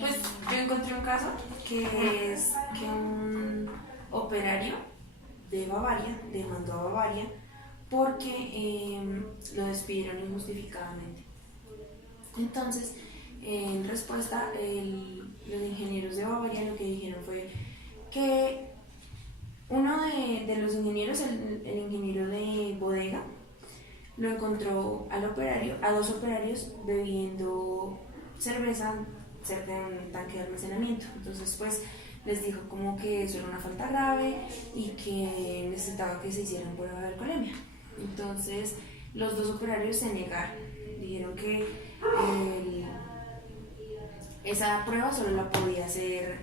Pues yo encontré un caso que es que un operario de Bavaria demandó a Bavaria porque lo despidieron injustificadamente. Entonces, en respuesta, los ingenieros de Bavaria lo que dijeron fue que uno de los ingenieros, el ingeniero de bodega, lo encontró al operario, a dos operarios bebiendo cerveza cerca de un tanque de almacenamiento. Entonces, pues les dijo como que eso era una falta grave y que necesitaba que se hicieran prueba de alcoholemia. Entonces, los dos operarios se negaron, dijeron que esa prueba solo la podía hacer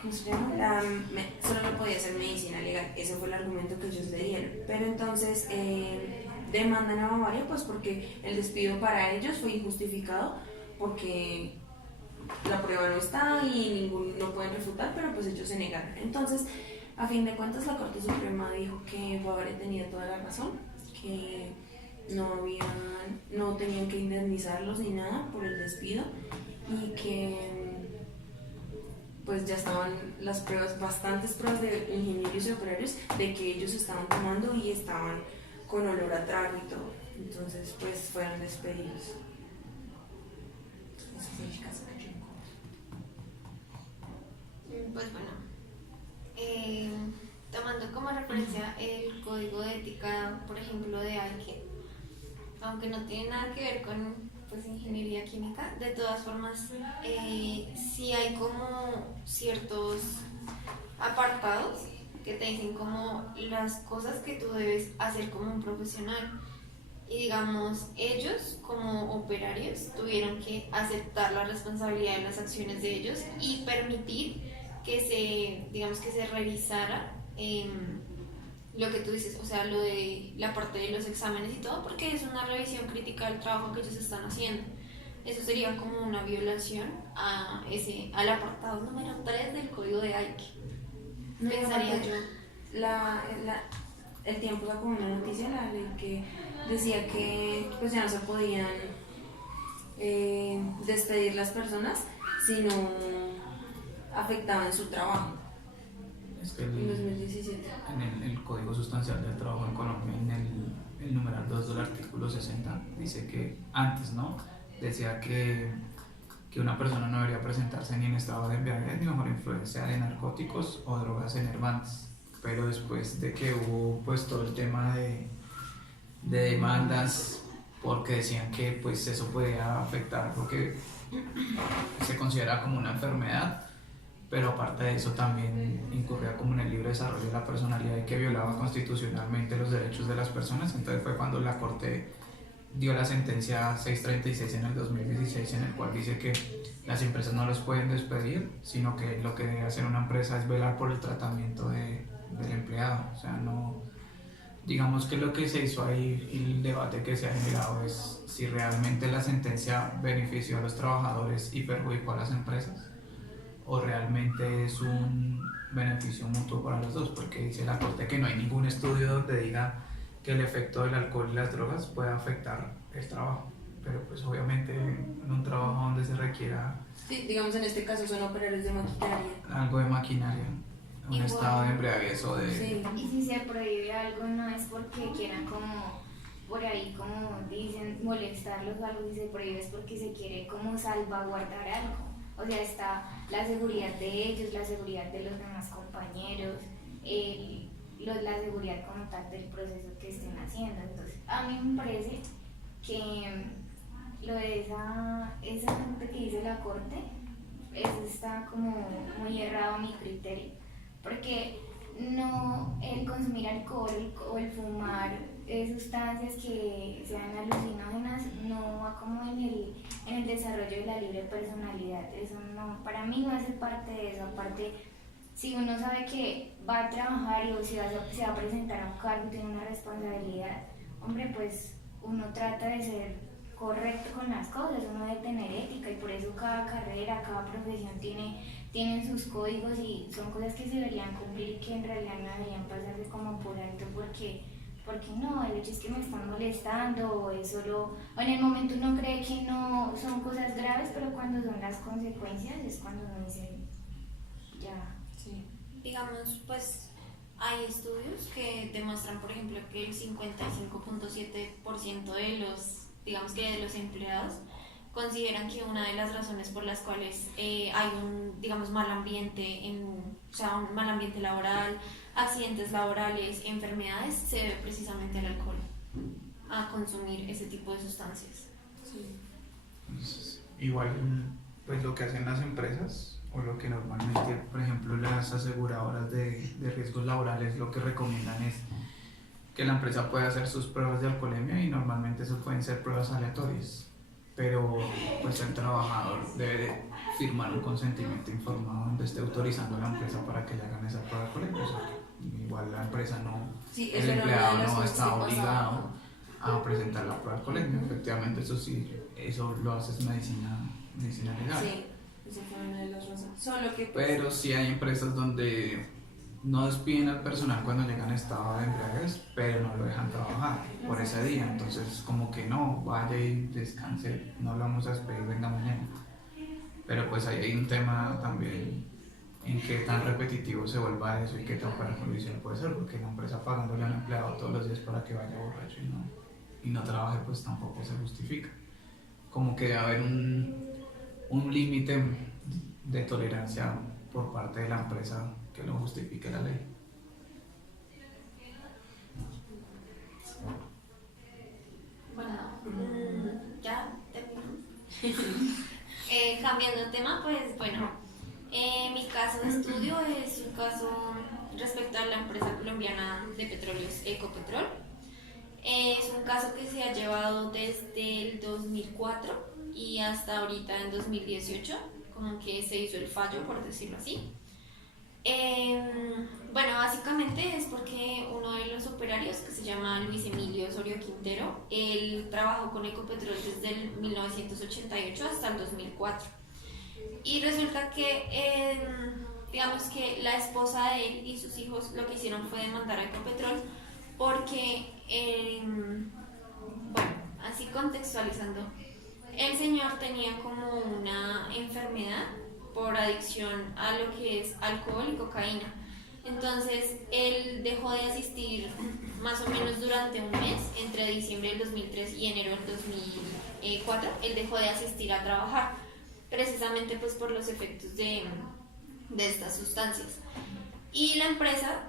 ¿cómo se llama? Solo lo podía hacer medicina legal. Ese fue el argumento que ellos le dieron. Pero entonces demandan a Bavaria pues porque el despido para ellos fue injustificado porque la prueba no está y no pueden refutar, pero pues ellos se negaron. Entonces, a fin de cuentas, la Corte Suprema dijo que Bavaria tenía toda la razón, que no tenían que indemnizarlos ni nada por el despido y que pues ya estaban las pruebas, bastantes pruebas de ingenieros y operarios de que ellos estaban tomando y estaban con olor a trago y todo. Entonces, pues fueron despedidos. Ese fue el caso que yo encontré. Pues bueno, tomando como referencia el código de ética, por ejemplo, de Aike, aunque no tiene nada que ver con pues ingeniería química, de todas formas sí hay como ciertos apartados que te dicen como las cosas que tú debes hacer como un profesional, y digamos ellos como operarios tuvieron que aceptar la responsabilidad de las acciones de ellos y permitir que se revisara lo que tú dices, o sea, lo de la parte de los exámenes y todo, porque es una revisión crítica del trabajo que ellos están haciendo. Eso sería como una violación al apartado número 3 del código de Aike. No, Pensaría yo. El tiempo sacó una noticia la ley que decía que pues ya no se podían despedir las personas si no afectaban su trabajo. Es que En 2017. en el Código Sustancial del Trabajo en Colombia, en el numeral 2 del artículo 60, dice que antes, ¿no? Decía que una persona no debería presentarse ni en estado de embriaguez ni bajo la influencia de narcóticos o drogas enervantes. Pero después de que hubo pues todo el tema de demandas, porque decían que pues eso podía afectar porque se considera como una enfermedad, pero aparte de eso también incurría como en el libre desarrollo de la personalidad y que violaba constitucionalmente los derechos de las personas. Entonces fue cuando la Corte dio la sentencia 636 en el 2016, en el cual dice que las empresas no los pueden despedir, sino que lo que debe hacer una empresa es velar por el tratamiento del empleado. O sea, no, digamos que lo que se hizo ahí y el debate que se ha generado es si realmente la sentencia benefició a los trabajadores y perjudicó a las empresas, o realmente es un beneficio mutuo para los dos, porque dice la Corte que no hay ningún estudio donde diga que el efecto del alcohol y las drogas puede afectar el trabajo, pero pues obviamente en un trabajo donde se requiera Sí, digamos en este caso son operarios de maquinaria. algo de maquinaria, un Igual. estado de embriaguez o de... Sí. Y si se prohíbe algo no es porque quieran como por ahí como dicen molestarlos o algo, si se prohíbe es porque se quiere como salvaguardar algo. O sea, está la seguridad de ellos, la seguridad de los demás compañeros, la seguridad como tal del proceso que estén haciendo. Entonces, a mí me parece que lo de esa parte que dice la Corte, eso está como muy errado a mi criterio, porque no el consumir alcohol o el fumar sustancias que sean alucinógenas no va como en el desarrollo de la libre personalidad. Eso no, para mí no hace parte de eso. Aparte, si uno sabe que va a trabajar y se va a presentar a un cargo y tiene una responsabilidad, hombre, pues uno trata de ser correcto con las cosas, uno debe tener ética, y por eso cada carrera, cada profesión tienen sus códigos y son cosas que se deberían cumplir y que en realidad no deberían pasarse como por alto, porque porque no, el hecho es que me están molestando, o es solo, o en el momento uno cree que no son cosas graves, pero cuando son las consecuencias es cuando uno dice, ya. Sí. Digamos, pues hay estudios que demuestran, por ejemplo, que el 55.7% de los, digamos que de los empleados consideran que una de las razones por las cuales hay un, digamos, mal ambiente, o sea, un mal ambiente laboral, accidentes laborales, enfermedades, se debe precisamente al alcohol, a consumir ese tipo de sustancias. Sí. Entonces, igual, pues lo que hacen las empresas, o lo que normalmente, por ejemplo, las aseguradoras de riesgos laborales lo que recomiendan es que la empresa pueda hacer sus pruebas de alcoholemia, y normalmente eso pueden ser pruebas aleatorias, pero pues el trabajador debe de firmar un consentimiento informado donde esté autorizando a la empresa para que le hagan esa prueba de alcoholemia. O sea, igual la empresa no, Sí, el eso era empleado una de las no cosas está que pasaba. obligado a presentar la prueba de alcoholemia. Efectivamente, eso sí, eso lo hace medicina legal. Sí, esa fue una de las razones. Solo que pues, Pero sí hay empresas donde no despiden al personal cuando llegan a estado de embriaguez, pero no lo dejan trabajar por ese día. Entonces, como que no, vaya y descanse, no lo vamos a despedir, venga mañana. Pero pues ahí hay un tema también en qué tan repetitivo se vuelva eso y qué tan perjudicial puede ser, porque la empresa pagándole a un empleado todos los días para que vaya borracho y no trabaje, pues tampoco se justifica. Como que debe haber un límite de tolerancia por parte de la empresa que lo justifique la ley. Bueno, ya terminamos. Cambiando de tema, pues bueno, mi caso de estudio es un caso respecto a la empresa colombiana de petróleos Ecopetrol. Es un caso que se ha llevado desde el 2004 y hasta ahorita en 2018, como que se hizo el fallo, por decirlo así. Bueno, básicamente es porque uno de los operarios, que se llama Luis Emilio Osorio Quintero, él trabajó con Ecopetrol desde el 1988 hasta el 2004. Y resulta que, digamos que la esposa de él y sus hijos lo que hicieron fue demandar a Ecopetrol porque, bueno, así contextualizando, el señor tenía como una enfermedad por adicción a lo que es alcohol y cocaína. Entonces, él dejó de asistir más o menos durante un mes, entre diciembre del 2003 y enero del 2004, él dejó de asistir a trabajar, precisamente pues por los efectos de estas sustancias. Y la empresa,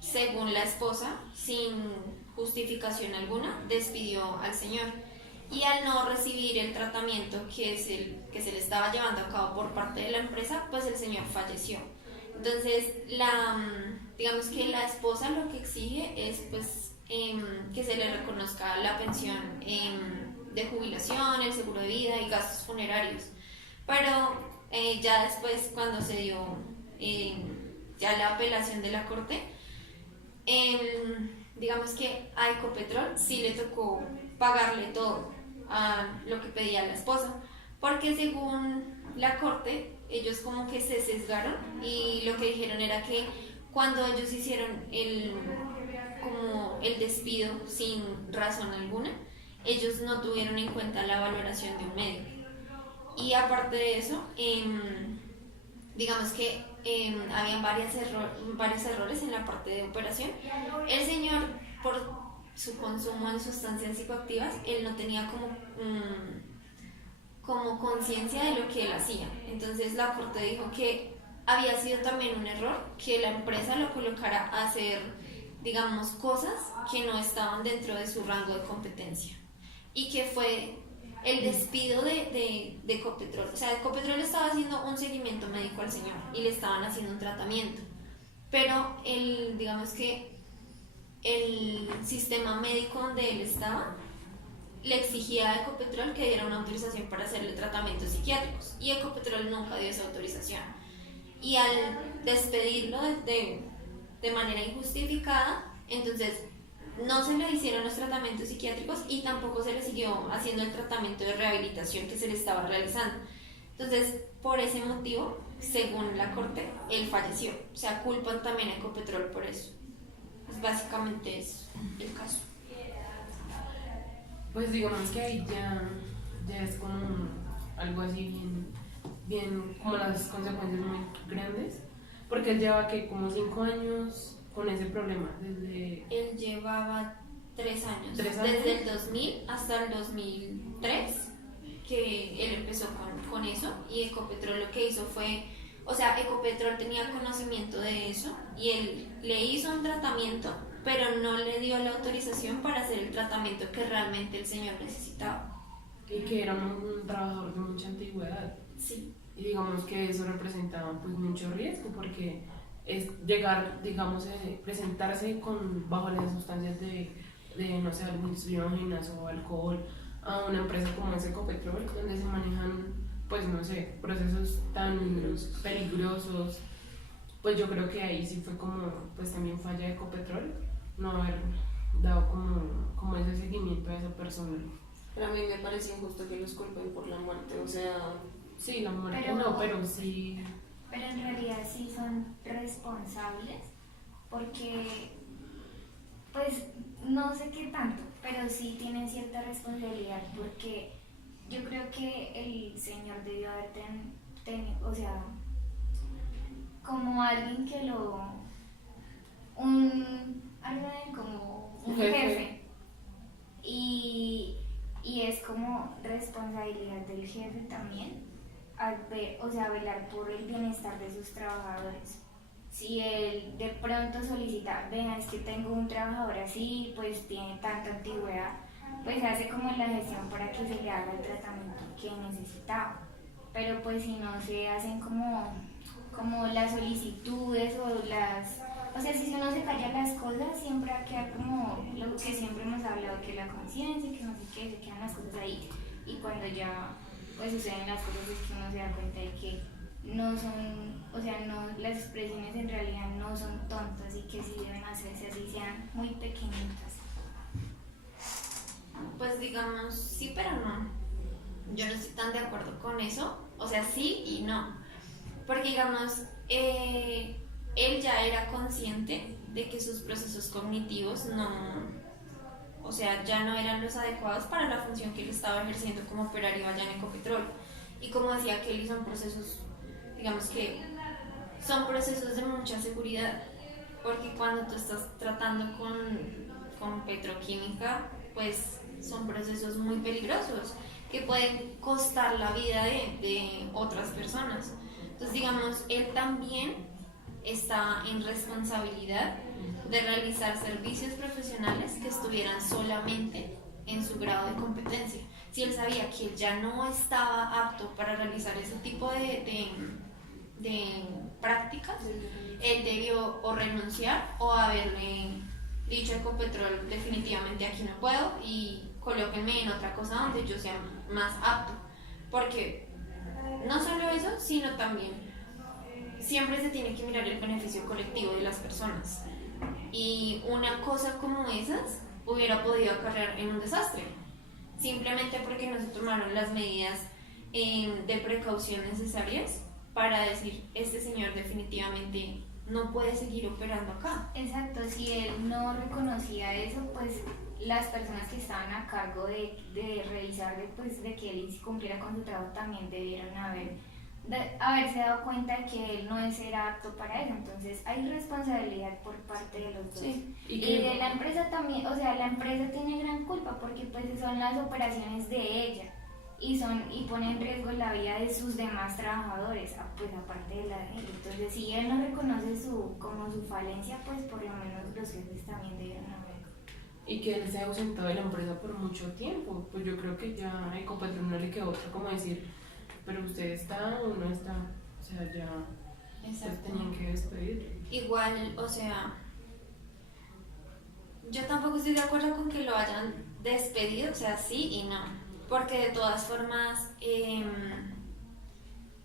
según la esposa, sin justificación alguna, despidió al señor. Y al no recibir el tratamiento que se le estaba llevando a cabo por parte de la empresa, pues el señor falleció. Entonces, digamos que la esposa lo que exige es pues que se le reconozca la pensión de jubilación, el seguro de vida y gastos funerarios. Pero ya después, cuando se dio ya la apelación de la corte, digamos que a Ecopetrol sí le tocó pagarle todo a lo que pedía la esposa, porque según la corte ellos como que se sesgaron y lo que dijeron era que cuando ellos hicieron como el despido sin razón alguna, ellos no tuvieron en cuenta la valoración de un médico. Y aparte de eso, digamos que habían varios errores en la parte de operación. El señor, por su consumo de sustancias psicoactivas, él no tenía como conciencia de lo que él hacía. Entonces la corte dijo que había sido también un error que la empresa lo colocara a hacer, digamos, cosas que no estaban dentro de su rango de competencia, y que fue el despido de Ecopetrol. O sea, Ecopetrol estaba haciendo un seguimiento médico al señor y le estaban haciendo un tratamiento, pero digamos que el sistema médico donde él estaba le exigía a Ecopetrol que diera una autorización para hacerle tratamientos psiquiátricos, y Ecopetrol nunca dio esa autorización. Y al despedirlo de manera injustificada, entonces no se le hicieron los tratamientos psiquiátricos y tampoco se le siguió haciendo el tratamiento de rehabilitación que se le estaba realizando. Entonces, por ese motivo, según la corte, él falleció. O sea, culpan también a Ecopetrol por eso. Pues básicamente es el caso. Pues digamos que ahí ya es como algo así bien, como las consecuencias muy grandes, porque él lleva que como 5 años con ese problema, desde... Él llevaba 3 años, 3 años, desde el 2000 hasta el 2003, que él empezó con eso, y Ecopetrol lo que hizo fue, o sea, Ecopetrol tenía conocimiento de eso, y él le hizo un tratamiento, pero no le dio la autorización para hacer el tratamiento que realmente el señor necesitaba. y que era un trabajador de mucha antigüedad. Sí. Y digamos que eso representaba pues mucho riesgo porque es llegar, digamos, presentarse bajo las sustancias de no sé, alucinógenas o alcohol a una empresa como es Ecopetrol, donde se manejan, pues no sé, procesos tan peligrosos. Pues yo creo que ahí sí fue como, pues también falla de Ecopetrol no haber dado como ese seguimiento a esa persona. Pero a mí me parece injusto que los culpen por la muerte, o sea... Sí, la muerte Pero- no, pero sí. Pero en realidad sí son responsables porque, pues, no sé qué tanto, pero sí tienen cierta responsabilidad porque yo creo que el señor debió haber tenido, o sea, como alguien que como un jefe. Y es como responsabilidad del jefe también, o sea, velar por el bienestar de sus trabajadores. Si él de pronto solicita, venga, es que tengo un trabajador así, pues tiene tanta antigüedad, pues hace como la gestión para que se le haga el tratamiento que necesitaba. Pero pues si no se hacen como las solicitudes o sea, si uno se calla las cosas, siempre va a quedar como lo que siempre hemos hablado, que la conciencia, que no sé qué, se quedan las cosas ahí. Y cuando ya pues suceden las cosas es que uno se da cuenta de que no son, o sea, no, las expresiones en realidad no son tontas y que sí deben hacerse así, sean muy pequeñitas. Pues digamos, sí, pero no. Yo no estoy tan de acuerdo con eso. O sea, sí y no. Porque digamos, él ya era consciente de que sus procesos cognitivos o sea, ya no eran los adecuados para la función que él estaba ejerciendo como operario allá en Ecopetrol. Y como decía Kelly, son procesos, digamos que son procesos de mucha seguridad, porque cuando tú estás tratando con petroquímica, pues son procesos muy peligrosos que pueden costar la vida de otras personas. Entonces, digamos, él también está en responsabilidad de realizar servicios profesionales que estuvieran solamente en su grado de competencia. Si él sabía que él ya no estaba apto para realizar ese tipo de prácticas, él debió o renunciar o haberle dicho a Ecopetrol, definitivamente aquí no puedo y colóquenme en otra cosa donde yo sea más apto. Porque no solo eso, sino también siempre se tiene que mirar el beneficio colectivo de las personas. Y una cosa como esas hubiera podido acarrear en un desastre, simplemente porque no se tomaron las medidas de precaución necesarias para decir, este señor definitivamente no puede seguir operando acá. Exacto, si él no reconocía eso, pues las personas que estaban a cargo de revisar pues, de que él cumpliera con su trabajo también debieron haberse dado cuenta de que él no era apto para eso. Entonces hay responsabilidad por parte de los dos. Sí. Y de la empresa también, o sea, la empresa tiene gran culpa porque pues son las operaciones de ella y pone en riesgo la vida de sus demás trabajadores, pues aparte de la de él. Entonces si él no reconoce como su falencia, pues por lo menos los jefes también debieron haber. Y que él se ha ausentado de la empresa por mucho tiempo, pues yo creo que ya a Ecopetrol no le quedó otra como decir, pero usted está o no está, o sea, ya pues, tenían que despedirlo. Igual, o sea, yo tampoco estoy de acuerdo con que lo hayan despedido, o sea, sí y no, porque de todas formas,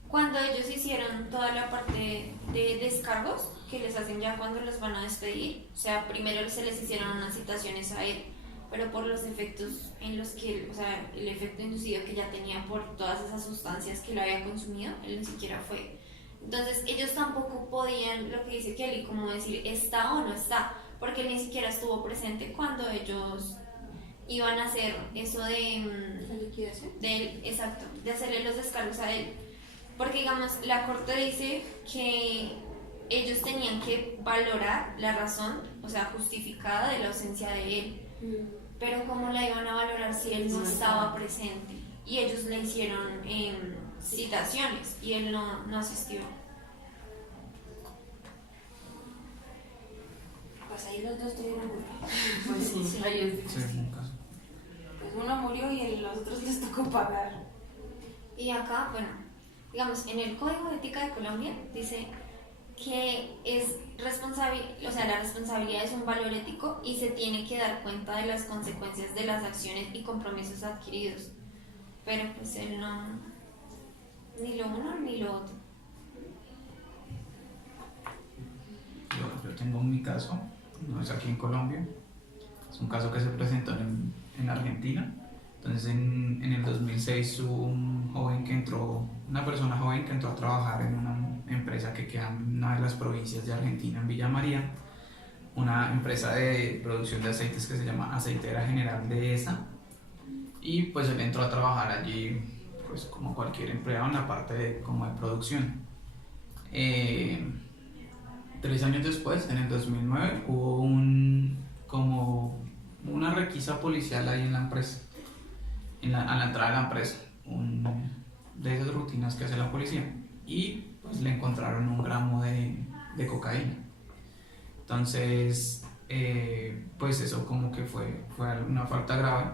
cuando ellos hicieron toda la parte de descargos que les hacen ya cuando los van a despedir, o sea, primero se les hicieron unas citaciones a él, pero por los efectos en los que, o sea, el efecto inducido que ya tenía por todas esas sustancias que lo había consumido, él ni siquiera fue. Entonces ellos tampoco podían, lo que dice Kelly, como decir está o no está, porque él ni siquiera estuvo presente cuando ellos iban a hacer eso ¿La liquidación? exacto, de hacerle los descargos a él. Porque digamos, la corte dice que ellos tenían que valorar la razón, o sea, justificada de la ausencia de él. Pero ¿cómo la iban a valorar si él no estaba presente? Y ellos le hicieron citaciones y él no asistió. Pues ahí los dos tuvieron culpa. Pues sí, Sí. ahí es Sí, difícil. un caso. Pues uno murió y a los otros les tocó pagar. Y acá, bueno, digamos, en el Código de Ética de Colombia dice que es o sea, la responsabilidad es un valor ético y se tiene que dar cuenta de las consecuencias de las acciones y compromisos adquiridos. Pero pues él no, ni lo uno ni lo otro. Yo tengo mi caso, no es aquí en Colombia, es un caso que se presentó en Argentina. Entonces en el 2006 hubo una persona joven que entró a trabajar en una empresa que queda en una de las provincias de Argentina, en Villa María, una empresa de producción de aceites que se llama Aceitera General de ESA, y pues él entró a trabajar allí pues como cualquier empleado en la parte como de producción. 3 años después, en el 2009, hubo como una requisa policial ahí en la empresa, a la entrada de la empresa, de esas rutinas que hace la policía, y pues le encontraron 1 gramo de cocaína. Entonces, pues eso como que fue una falta grave.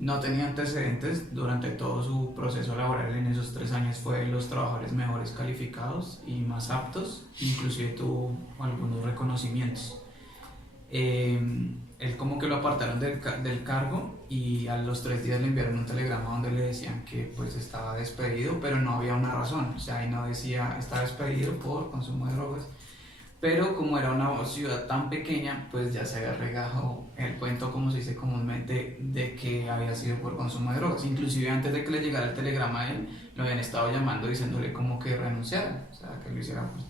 No tenía antecedentes durante todo su proceso laboral. En esos 3 años fue de los trabajadores mejores calificados y más aptos, inclusive tuvo algunos reconocimientos. Él como que lo apartaron del cargo y a los 3 días le enviaron un telegrama donde le decían que pues estaba despedido, pero no había una razón, o sea, ahí no decía está despedido por consumo de drogas. Pero como era una ciudad tan pequeña, pues ya se había regado el cuento, como se dice comúnmente, de que había sido por consumo de drogas. Inclusive antes de que le llegara el telegrama a él, lo habían estado llamando diciéndole como que renunciara, o sea, que lo hiciera. Pues.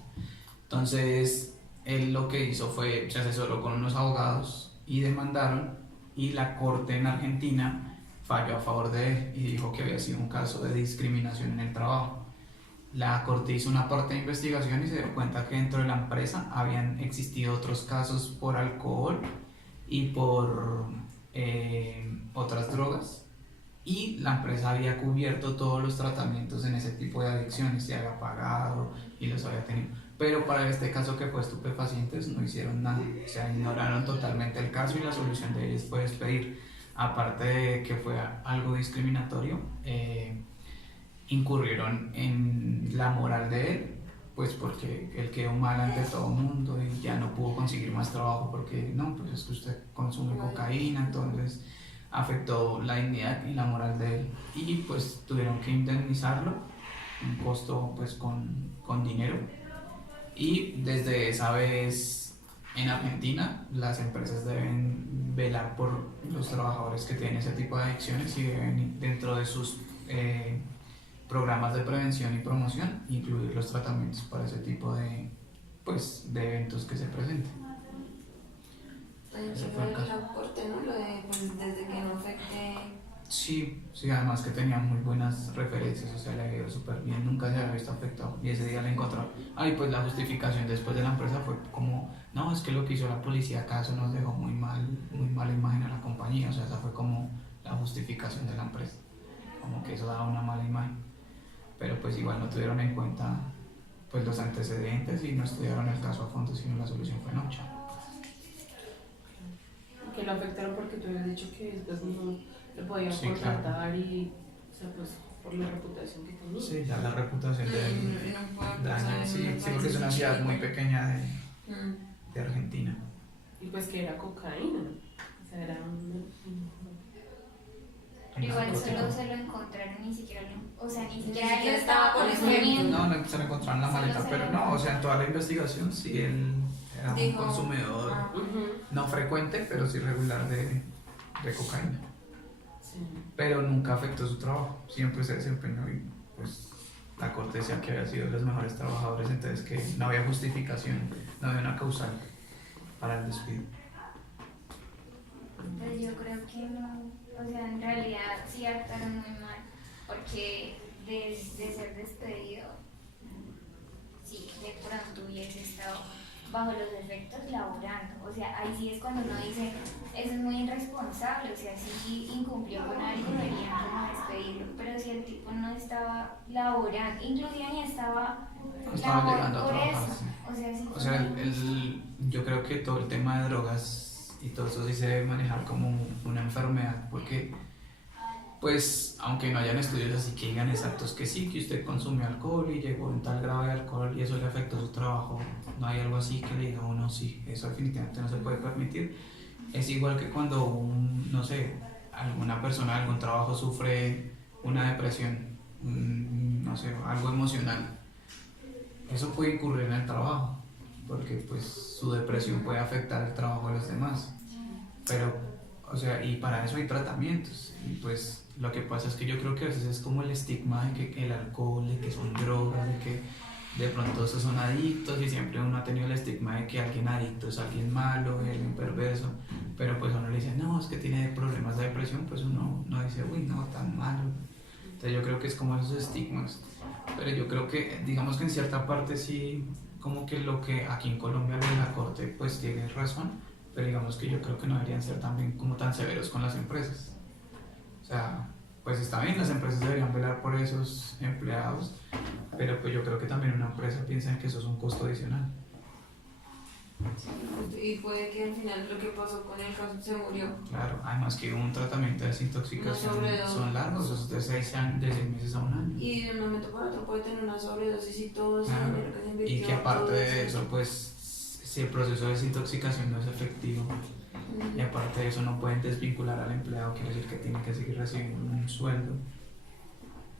Entonces, él lo que hizo fue, se asesoró con unos abogados y demandaron, y la corte en Argentina falló a favor de él y dijo que había sido un caso de discriminación en el trabajo. La corte hizo una parte de investigación y se dio cuenta que dentro de la empresa habían existido otros casos por alcohol y por otras drogas, y la empresa había cubierto todos los tratamientos en ese tipo de adicciones, se había pagado y los había tenido. Pero para este caso que fue estupefacientes no hicieron nada, o sea, ignoraron totalmente el caso y la solución de ellos fue despedir. Aparte de que fue algo discriminatorio, incurrieron en la moral de él, pues porque él quedó mal ante todo el mundo y ya no pudo conseguir más trabajo porque no, pues es que usted consume cocaína, entonces afectó la dignidad y la moral de él, y pues tuvieron que indemnizarlo, un costo pues con dinero. Y desde esa vez en Argentina las empresas deben velar por los trabajadores que tienen ese tipo de adicciones y deben, dentro de sus programas de prevención y promoción, incluir los tratamientos para ese tipo de eventos que se presenten. También Ese se fue el fue caso. la corte, ¿no? Lo de, pues, desde que no afecte. Sí, además que tenía muy buenas referencias, o sea, le había ido súper bien, nunca se había visto afectado, y ese día le encontraron. Pues la justificación después de la empresa fue como, no, es que lo que hizo la policía acá, eso nos dejó muy mala imagen a la compañía, o sea, esa fue como la justificación de la empresa, como que eso daba una mala imagen, pero pues igual no tuvieron en cuenta pues los antecedentes y no estudiaron el caso a fondo, sino la solución fue no, chao. Que lo afectaron porque tú habías dicho que después no le podían Sí, contratar claro. Y, o sea, pues por la reputación que tenía. Sí, ya la reputación de él No puedo daña, pensar en sí, un sí, porque es una país ciudad chiquito. muy pequeña Mm. de Argentina. Y pues que era cocaína. O sea, era Pero igual narcótico. solo se lo encontraron, ni siquiera Ni siquiera siquiera lo estaba estaba consumiendo. No, se lo encontraron en la Solo maleta, se pero lo- no, o sea, en toda la investigación sí él era un Dijo, consumidor ah, no frecuente, pero sí regular de cocaína. Sí. Pero nunca afectó su trabajo, siempre se desempeñó y pues la corte decía que había sido de los mejores trabajadores, entonces que no había justificación, no había una causal para el despido. Pues yo creo que no, o sea, en realidad sí actuaron muy mal, porque de ser despedido, sí, de pronto hubiese estado bajo los efectos laborando, o sea, ahí sí es cuando uno dice, eso es muy irresponsable, o sea, si incumplió con algo deberían como despedirlo, pero si el tipo no estaba laborando, inclusive ni estaba Estaba llegando a por trabajar, eso, sí. o sea, sí O sea, yo creo que todo el tema de drogas y todo eso sí se debe manejar como una enfermedad, porque pues aunque no hayan estudios así que digan exactos que sí, que usted consumió alcohol y llegó en tal grado de alcohol y eso le afectó su trabajo, no hay algo así que le diga a uno, sí, eso definitivamente no se puede permitir. Es igual que cuando no sé, alguna persona de algún trabajo sufre una depresión, no sé, algo emocional, eso puede incurrir en el trabajo, porque pues su depresión puede afectar el trabajo de los demás, pero, o sea, y para eso hay tratamientos, y pues lo que pasa es que yo creo que a veces es como el estigma de que el alcohol, de que son drogas, de que de pronto esos son adictos, y siempre uno ha tenido el estigma de que alguien adicto es alguien malo, es alguien perverso, pero pues uno le dice, no, es que tiene problemas de depresión, pues uno no dice, uy, no, tan malo. Entonces yo creo que es como esos estigmas, pero yo creo que, digamos que en cierta parte sí, como que lo que aquí en Colombia de la corte pues tiene razón, pero digamos que yo creo que no deberían ser también como tan severos con las empresas. O sea, pues está bien, las empresas deberían velar por esos empleados, pero pues yo creo que también una empresa piensa en que eso es un costo adicional. Y puede que al final lo que pasó con el caso se murió. Claro, además que un tratamiento de desintoxicación Una sobredosis. son largos, es de 6 meses a un año. Y de un momento para otro puede tener una sobredosis y todo ese Claro, dinero que se invirtió. y que aparte todo de eso, pues si el proceso de desintoxicación no es efectivo, y aparte de eso no pueden desvincular al empleado, quiere decir que tiene que seguir recibiendo un sueldo.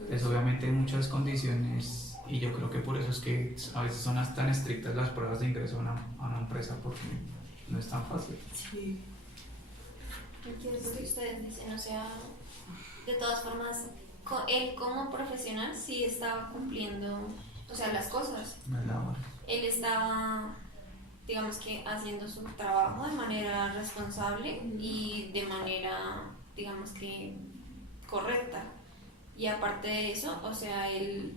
Entonces obviamente hay muchas condiciones, y yo creo que por eso es que a veces son tan estrictas las pruebas de ingreso a una empresa, porque no es tan fácil. Sí. Es lo que ustedes dicen, o sea, de todas formas, él como profesional sí estaba cumpliendo, o sea, las cosas. No es la hora. Él estaba, digamos que, haciendo su trabajo de manera responsable y de manera, digamos que, correcta. Y aparte de eso, o sea, él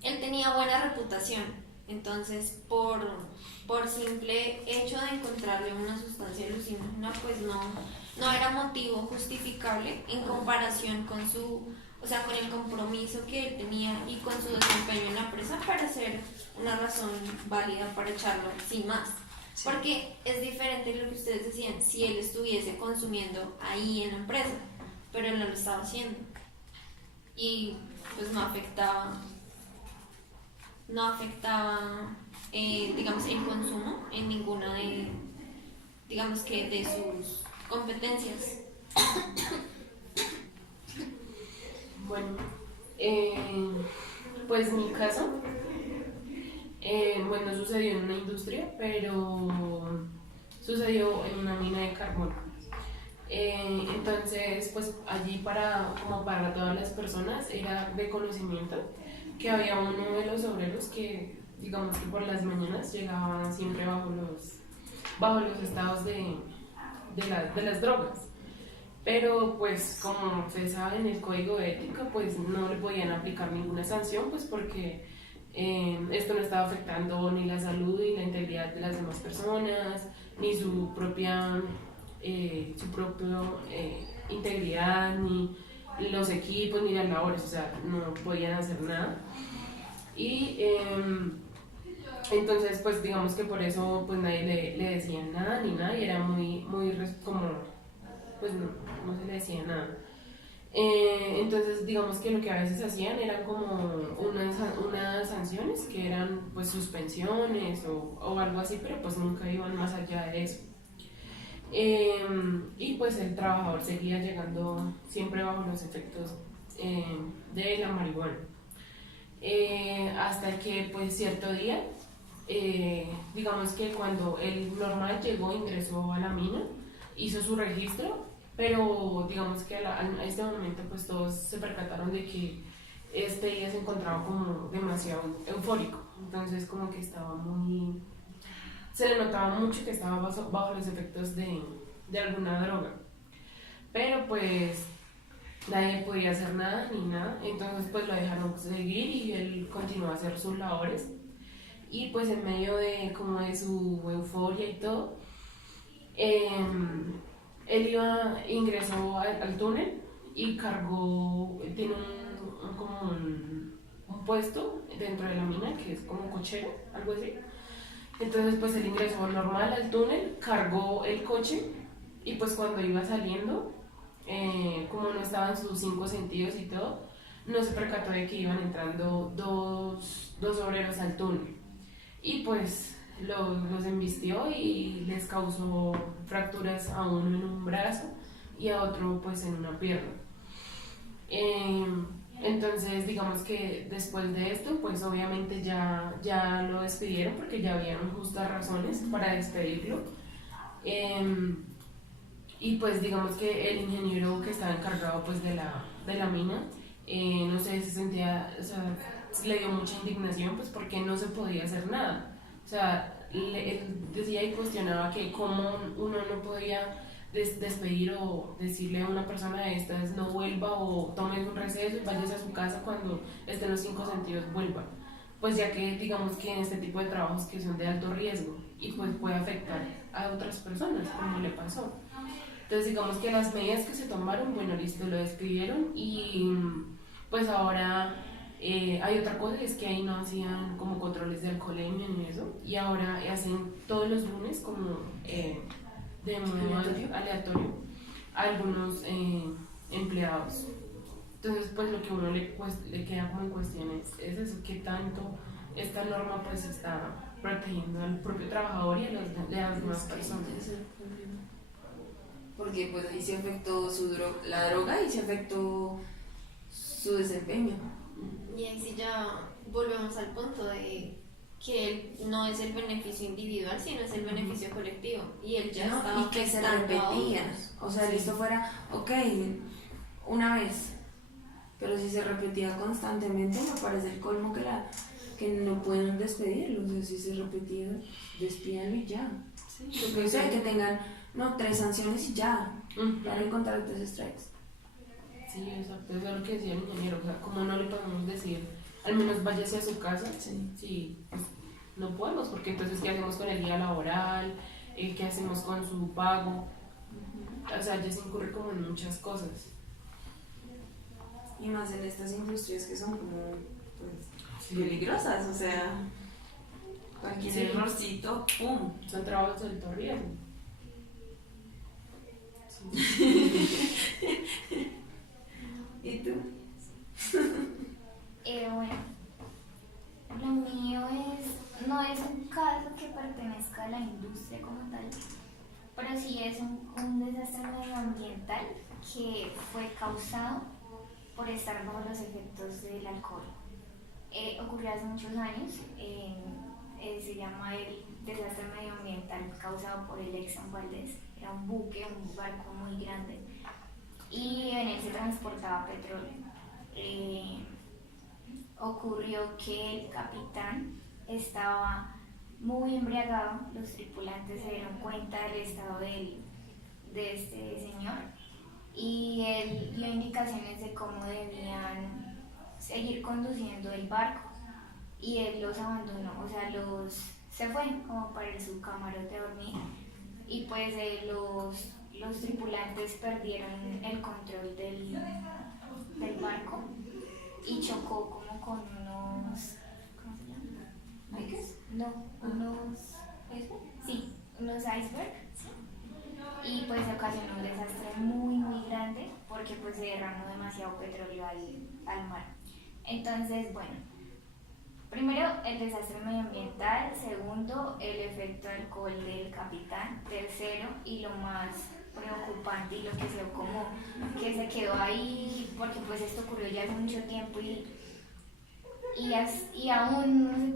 tenía buena reputación. Entonces, por simple hecho de encontrarle una sustancia alucinógena, pues no era motivo justificable en comparación con con el compromiso que él tenía y con su desempeño en la empresa para ser una razón válida para echarlo sin más. Sí. Porque es diferente lo que ustedes decían, si él estuviese consumiendo ahí en la empresa, pero él no lo estaba haciendo. Y pues no afectaba digamos, el consumo en ninguna digamos que de sus competencias. Bueno, pues mi caso, bueno, sucedió en una industria, pero sucedió en una mina de carbón. Entonces, pues allí como para todas las personas era de conocimiento que había uno de los obreros que, digamos que por las mañanas llegaba siempre bajo los estados de las drogas. Pero pues como ustedes saben, el código de ética pues no le podían aplicar ninguna sanción, pues porque esto no estaba afectando ni la salud ni la integridad de las demás personas, ni su propia integridad, ni los equipos, ni las labores, o sea, no podían hacer nada. Y entonces pues digamos que por eso pues nadie le decía nada ni nada, y era muy como pues no se le decía nada. Entonces digamos que lo que a veces hacían eran como unas sanciones que eran pues suspensiones o algo así, pero pues nunca iban más allá de eso. Y pues el trabajador seguía llegando siempre bajo los efectos de la marihuana, hasta que pues cierto día, digamos que cuando el normal llegó, ingresó a la mina, hizo su registro, pero digamos que a este momento pues todos se percataron de que este día se encontraba como demasiado eufórico, entonces como que se le notaba mucho que estaba bajo los efectos de alguna droga. Pero pues nadie podía hacer nada ni nada, entonces pues lo dejaron seguir y él continuó a hacer sus labores. Y pues en medio de como de su euforia y todo, él ingresó al túnel y cargó, tiene como un puesto dentro de la mina que es como cochero, algo así. Entonces pues él ingresó normal al túnel, cargó el coche y pues cuando iba saliendo, como no estaban sus 5 sentidos y todo, no se percató de que iban entrando dos obreros al túnel. Y pues los embistió y les causó fracturas a uno en un brazo y a otro pues en una pierna. Entonces digamos que después de esto pues obviamente ya lo despidieron porque ya habían justas razones para despedirlo. Y pues digamos que el ingeniero que estaba encargado pues de la mina, no sé, se sentía, o sea, le dio mucha indignación pues porque no se podía hacer nada. O sea, él decía y cuestionaba que cómo uno no podía despedir o decirle a una persona de estas no vuelva o tome un receso y váyase a su casa cuando estén los 5 sentidos vuelvan. Pues ya que digamos que en este tipo de trabajos que son de alto riesgo y pues puede afectar a otras personas como le pasó. Entonces digamos que las medidas que se tomaron, bueno, listo, lo despidieron y pues ahora hay otra cosa, es que ahí no hacían como controles de alcoholemia ni eso, y ahora hacen todos los lunes como de modo aleatorio a algunos empleados. Entonces pues lo que uno le queda como en cuestión es eso, que tanto esta norma pues está protegiendo al propio trabajador y a las demás personas. Porque pues ahí se afectó la droga y se afectó su desempeño. Y ahí sí ya volvemos al punto de que no es el beneficio individual, sino es el beneficio colectivo. Y él ya ¿no? estaba Y que se afectando a repetía. otros. O sea, Sí. esto fuera, ok, una vez. Pero si se repetía constantemente, me parece el colmo que no pueden despedirlo. O sea, si se repetía, despídanlo y ya. Sí, O sea, que tengan, 3 sanciones y ya. Ya no encontrar 3 strikes. Sí, exacto, eso es lo que decía el ingeniero, o sea, como no le podemos decir, al menos váyase a su casa, sí, pues, no podemos, porque entonces ¿qué hacemos con el día laboral? ¿Qué hacemos con su pago? O sea, ya se incurre como en muchas cosas. Y más en estas industrias que son como pues, Sí. peligrosas, o sea, cualquier Sí. errorcito, ¡pum! Son trabajos de alto riesgo. ¿Y tú? Bueno, lo mío no es un caso que pertenezca a la industria como tal, pero sí es un desastre medioambiental que fue causado por estar bajo los efectos del alcohol. Ocurrió hace muchos años, se llama el desastre medioambiental causado por el Exxon Valdez. Era un buque, un barco muy grande, y en él se transportaba petróleo. Ocurrió que el capitán estaba muy embriagado, los tripulantes se dieron cuenta del estado de este señor y él dio indicaciones de cómo debían seguir conduciendo el barco y él los abandonó, o sea, se fue como para su camarote a dormir y pues los tripulantes perdieron el control del barco y chocó como con unos, ¿cómo se llama? ¿Icebergs? No, unos icebergs. Y pues ocasionó un desastre muy muy grande porque pues se derramó demasiado petróleo al mar. Entonces, bueno, primero el desastre medioambiental, segundo el efecto alcohol del capitán, tercero y lo más preocupante y lo que se quedó ahí porque pues esto ocurrió ya hace mucho tiempo y aún no se